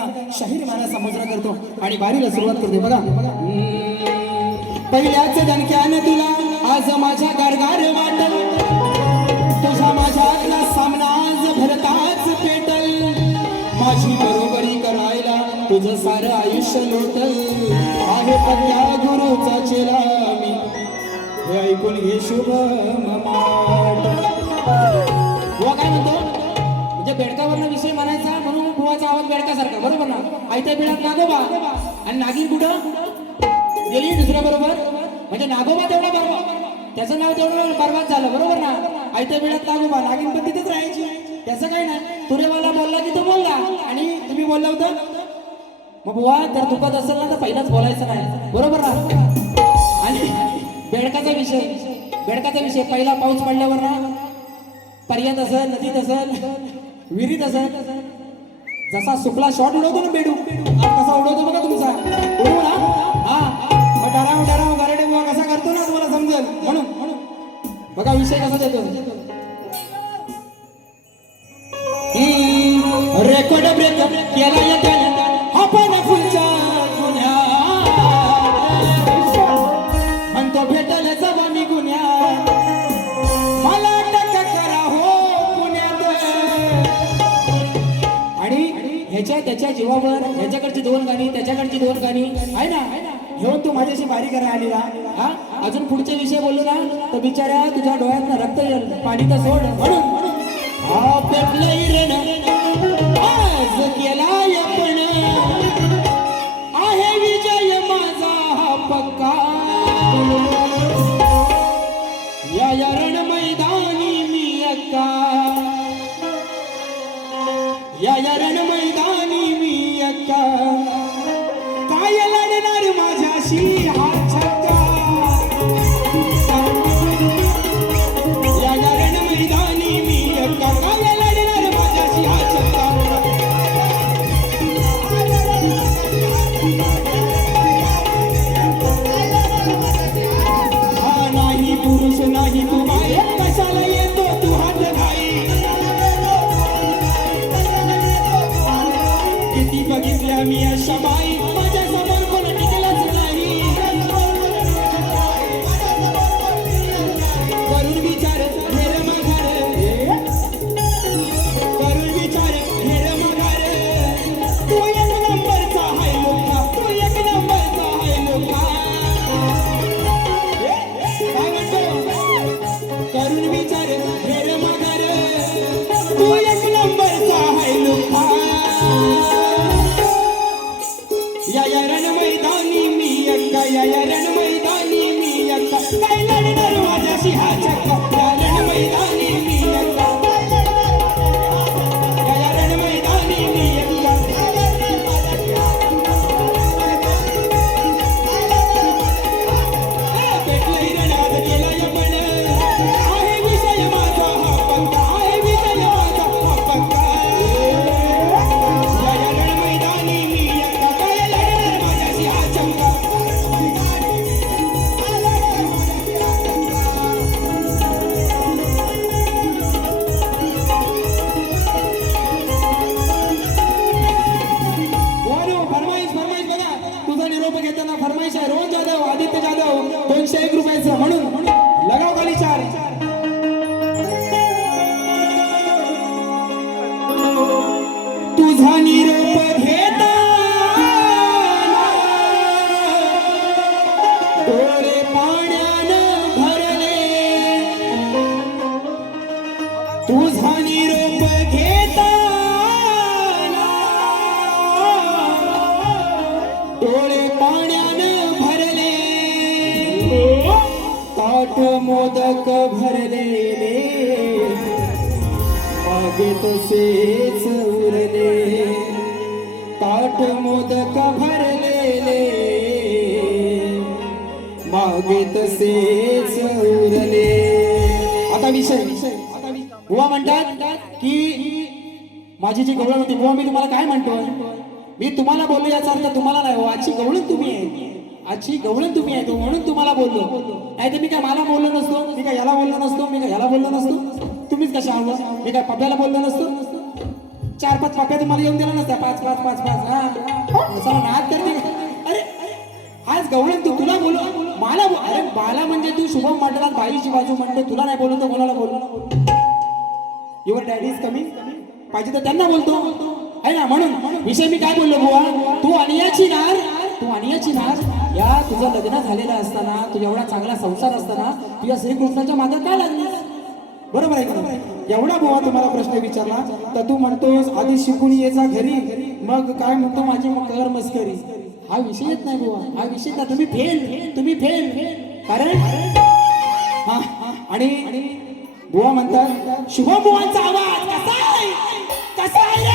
त्यांना शाहीर मानाचा मुजरा करतो आणि बारीला सुरुवात करते बघा. पहिल्याच दणक्यानं तुला आज माझ्या गारगार वाटल, तुझ्या माझ्यातला सामना आज भरताच पेटल, माझी बरोबरी करायला तुझं सारं आयुष्य लोटल, आहे पत्या गुरुचा चेला मी, हे ऐकून घे शुभ माट. बुवा काय म्हणतो म्हणजे बेडकावरला विषय म्हणायचा म्हणून बुवाचा आवाज बेडकासारखा, बरोबर ना. आयत्या बिळात नागोबा आणि नागिन कुठं गेली दुसऱ्या बरोबर, म्हणजे नागोबा तेवढा बरोबर, त्याचं नाव तेवढं बरबाद झालं, बरोबर ना. आयत्या बिळात नागोबा, नागिन पण तिथेच राहायची, त्याचं काही नाही. तुरेवाला बोलला की तो बोलला आणि तुम्ही बोलला होतं मग बुवा जर दुखत असेल ना तर पहिलाच बोलायचं नाही, बरोबर ना. आणि बेडकाचा विषय पहिला पाऊस पडल्यावर ना पर्यंत असेल, नदीत असेल, विहिरीत असेल, जसा सुकला शॉट उडवतो ना बेडू कसा उडवतो बघा तुमचा, उडवू ना. हा मग डराव गरडे बुवा कसा करतो ना तुम्हाला समजेल, म्हणून बघा विषय कसा देतो. रेकॉर्ड ब्रेक केला येत्या आपण फुलच्या गुन्ह्यात, म्हणतो भेटल जवा मी गुन्ह्यात, मला अटक करा हो पुण्यात. आणि ह्याच्या त्याच्या जीवावर ह्याच्याकडची 2 गाणी त्याच्याकडची 2 गाणी आहे ना, घेऊन तू माझ्याशी बारी करा आलेला. हा अजून पुढचे विषय बोललो ना तर बिचाऱ्या तुझ्या डोळ्यात रक्त येईल, पाणी तर सोड. म्हणून हा पेटलंय रण आज केलाय पण, आहे विजय माझा हा पक्का, या रण मैदानी मी अक्का, या रण मैदानी मी अक्का, काय लढणार माझ्याशी हा छक्का, या रण मैदानी मी अक्का, काय लढणार माझ्याशी हा छक्का. हा नाही पुरुष नाही तू बाई, कशाला येतो तू हात घाई, किती बघितल्या मी अशा बाई, माझ्या समोर कोण टिकलंच नाही. करून विचार हेर माघार, करून विचार हेर माघार, तू एक नंबरचा हाय मोठा, तू एक नंबरचा हाय मोठा. काय म्हणतो करून विचार हेर माघार, तू एक नंबरचा हाय मोठा, या रण मैदानी मी अक्का, या रण मैदानी मी अक्का, काय लढणार माझ्याशी हा छक्का, या रण मैदानी मी अक्का, या रण मैदानी मी अक्का. पेटलंय रण आज केलाय पण, आहे विजय माझा हा पक्का, आहे विजय माझा हा पक्का, या रण मैदानी मी अक्का, काय लढणार माझ्याशी हा छक्का. फरमाईश बघा, तुझा निरोप घेताना फरमाईश आहे रोहन जाधव, आदित्य जाधव 201 रुपयाचं, म्हणून लगाव खाली 4. तुझा निरोप घेताना डोळे पाण्यानं भरले, तुझा निरोप घेताना डोळे पाण्यानं भरले, ताट मोदक भरलेले मागे तसेच उरले, ताट मोदक भरलेले मागे तसेच उरले. आता विषय बुवा म्हणतात की माझी जी गवळण होती, बुवा मी तुम्हाला काय म्हणतोय, मी तुम्हाला बोललो याचा अर्थ तुम्हाला नाही हो, आजची गवळण तुम्ही आहे, आजची गवळण तुम्ही आहे, म्हणून तुम्हाला बोललो. नाही तर मी काय मला बोललो नसतो, मी काय याला बोललो नसतो, मी काय याला बोललो नसतो, तुम्हीच कशा हवं, मी काय पप्याला बोललो नसतो. 4-5 पाप्या तुम्हाला येऊन दिला नसत्या 5-5-5-5 हा चला नाद करते अरे आज गवळण तू तुला बोल मला अरे बाला म्हणजे तू शुभम मंडळात बाईची बाजू म्हणते तुला नाही बोलून तर कोणाला बोलू युअर डॅडी इज कमिंग पाहिजे तर त्यांना बोलतो आहे ना म्हणून विषय मी काय बोललो बुवा तू अनियाची नार या तुझं लग्न झालेलं असताना तू एवढा चांगला संसार असताना तुझ्या श्रीकृष्णाच्या मागे काय लागली बरोबर आहे का एवढा बुवा तुम्हाला प्रश्न विचारला तर तू म्हणतोस आधी शिकून यायचा घरी मग काय म्हणतो माझी कर मस्करी हा विषय येत नाही बुवा हा विषय का तुम्ही फेल कारण हा आणि बुवा म्हणतात शुभम बुवांचा आवाज कसा आहे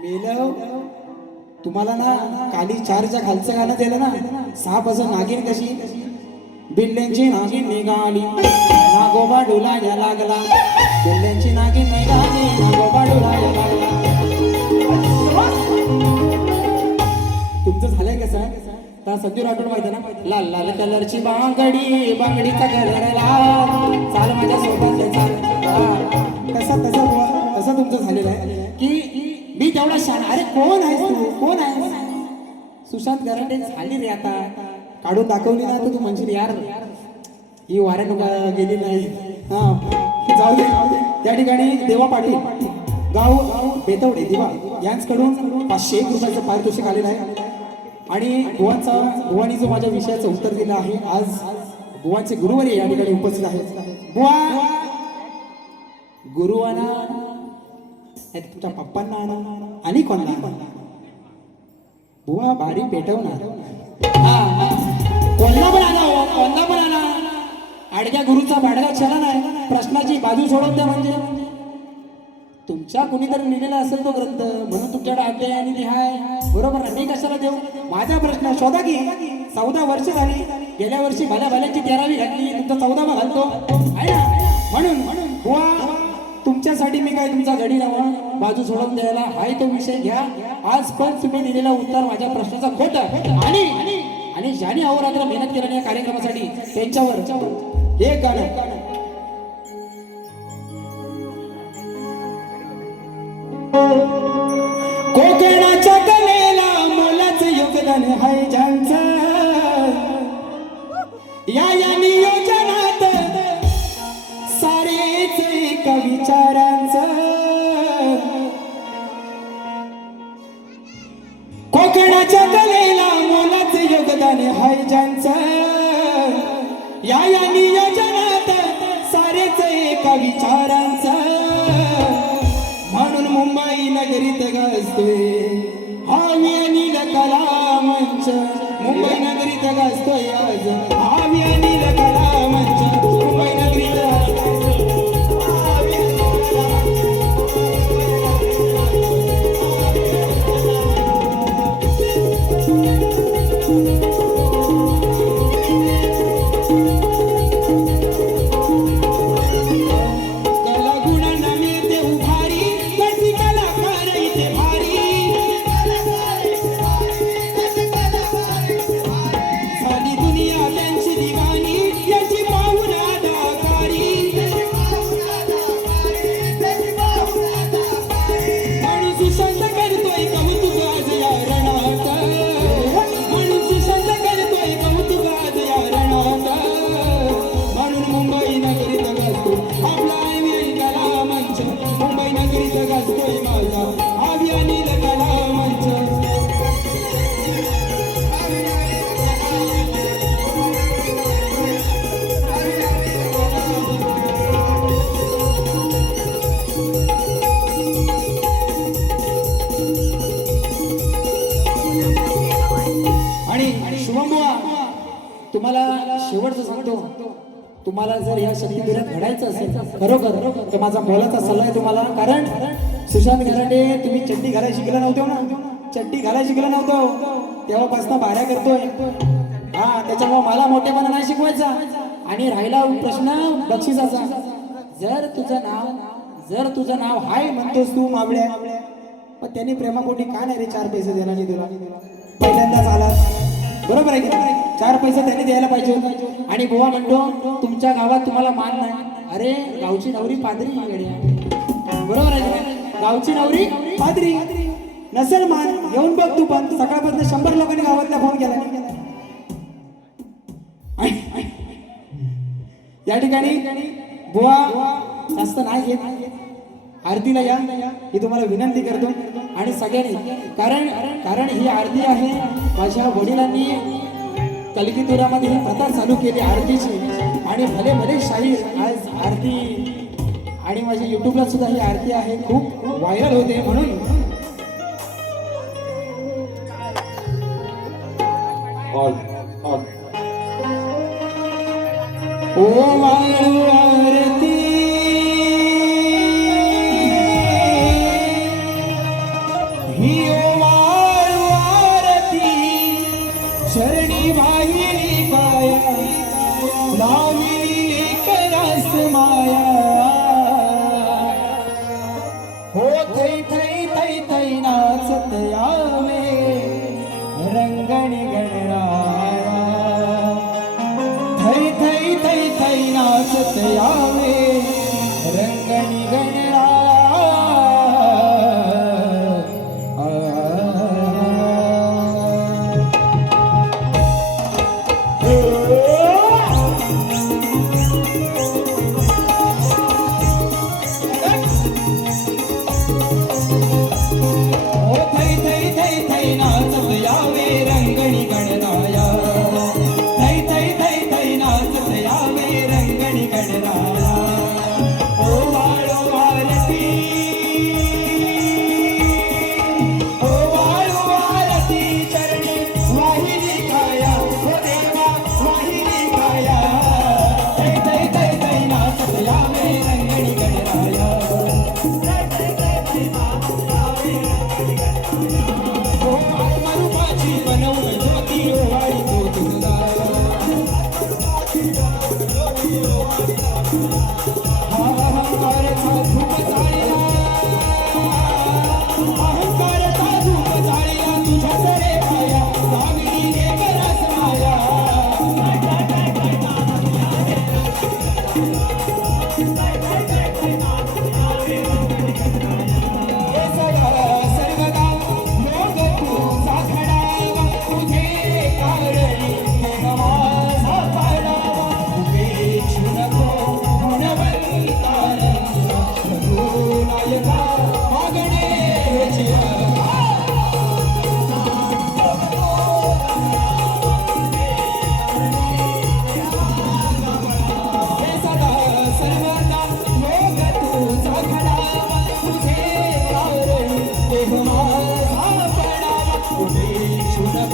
मेलव तुम्हाला ना काली 4च्या खालचं गाणं दिलं ना 6 पासून नागिन कशी बिल्ल्यांची नागिन निघाली नागोबा डोलायला लागला बिल्ल्यांची नागिन निघाली नागोबा डोलायला लागला तुमचं झालंय कसं तर संजू राठोड माहिती ना लाल लाल कलरची बांगडीचा कलर लाल चाल माझ्या सोबत तसं तुमचं झालेलं आहे की मी तेवढा शान अरे कोण आहेस सुशांत गराटे झाली रे आता काढून दाखवली ना तर तू म्हणशील यार ही वाऱ्यानं गेली नाही हा जाऊ दे त्या ठिकाणी देवा पाटील गाव बेतवडे दिवा यांच्याकडून 501 रुपयाचं पारितोषिक आलेलं आहे आणि बुवानी जो माझ्या विषयाचं उत्तर दिलं आहे आज बुवाचे गुरुवारी या ठिकाणी उपस्थित आहेत बुवा गुरुवाना तुमच्या पप्पांना आणा आणि कोणाला बुवा भारी पेटवणार कोणला पण आणा आडक्या गुरुचा बाडगा चला नाही प्रश्नाची बाजू सोडवून द्या म्हणजे तुमच्या कुणीतरी लिहिलेला असेल तो ग्रंथ म्हणून तुमच्याकडे अध्याय आणि लिहाय बरोबर ना मी कशाला देऊ माझा प्रश्न शोधा की 14 वर्ष झाली गेल्या वर्षी भल्याची 13वी घातली तुमचा 14वा घालतो आहे ना म्हणून बुवा तुमच्यासाठी मी काय तुमचा गडी नवा बाजू सोडून द्यायला हाय तो विषय घ्या आज पण तुम्ही दिलेला उत्तर माझ्या प्रश्नाचा खोटा आणि ज्याने अहोरात्र मेहनत केली या कार्यक्रमासाठी त्यांच्यावर हे गाणं कोकणाच्या कलेला मोलाचं योगदान हाय ज्यांचं या नियोजनात सारेच एका विचारांचं कोकणाच्या कलेला मोलाचं योगदान हाय ज्यांचं या नियोजनात सारेच एका विचारांचं म्हणून मुंबई नगरीत गाजतोय हावी अनिल कला मंच मुंबई नगरीत गाजतोय आज हावी अनिल कला मंच मुंबई नगरीत तुम्हाला शेवटचं सांगतो तुम्हाला जर या शक्तीपीठात घडायचं असेल खरोखर तर माझा मोलाचा सल्ला आहे तुम्हाला कारण सुशांत गराटे तुम्ही चड्डी घालायला शिकला नव्हतो ना चड्डी घालायला शिकला नव्हतो तेव्हापासून बाऱ्या करतोय हा त्याच्यामुळे मला मोठेपणा नाही शिकवायचा आणि राहिला प्रश्न बक्षिसाचा जर तुझं नाव हाय म्हणतोस तू मावळ्या पण त्यांनी प्रेमापोटी का नाही रे 4 पैसे दिला नाही तुला पहिल्यांदाच आला बरोबर आहे की 4 पैसे त्यांनी द्यायला पाहिजे होते आणि बुवा म्हणतो तुमच्या गावात तुम्हाला मान नाही अरे गावची नवरी पादरी गड्या बरोबर आहे की नाही? गावची नवरी पादरी नसेल मान येऊन बघ तू पण सकाळपासून 100 लोकांनी गावातल्या फोन केला या ठिकाणी बुवा जास्त नाही येत आरतीला या ही तुम्हाला विनंती करतो आणि सगळ्यांनी कारण ही आरती आहे माझ्या वडिलांनी कलगीतुरामध्ये ही प्रथा चालू केली आरतीची आणि भले भले शाहीर आज आरती आणि माझ्या युट्यूबला सुद्धा ही आरती आहे खूप व्हायरल होते म्हणून ओ वाळू आरती ही ओ वाळू आरती शरणी वाहिली काया लावली एक रास माया हो थै थै थै थै नाचत यावे रंगणी गणराया थै थै थै थै नाचत यावे रंगणी गणराया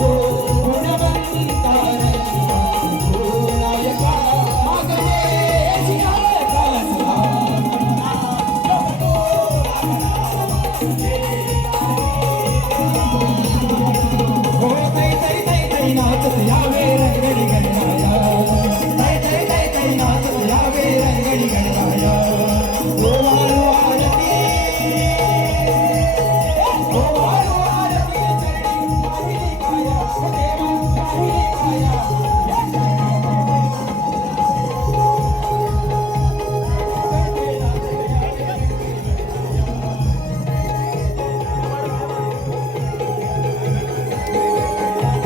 Oh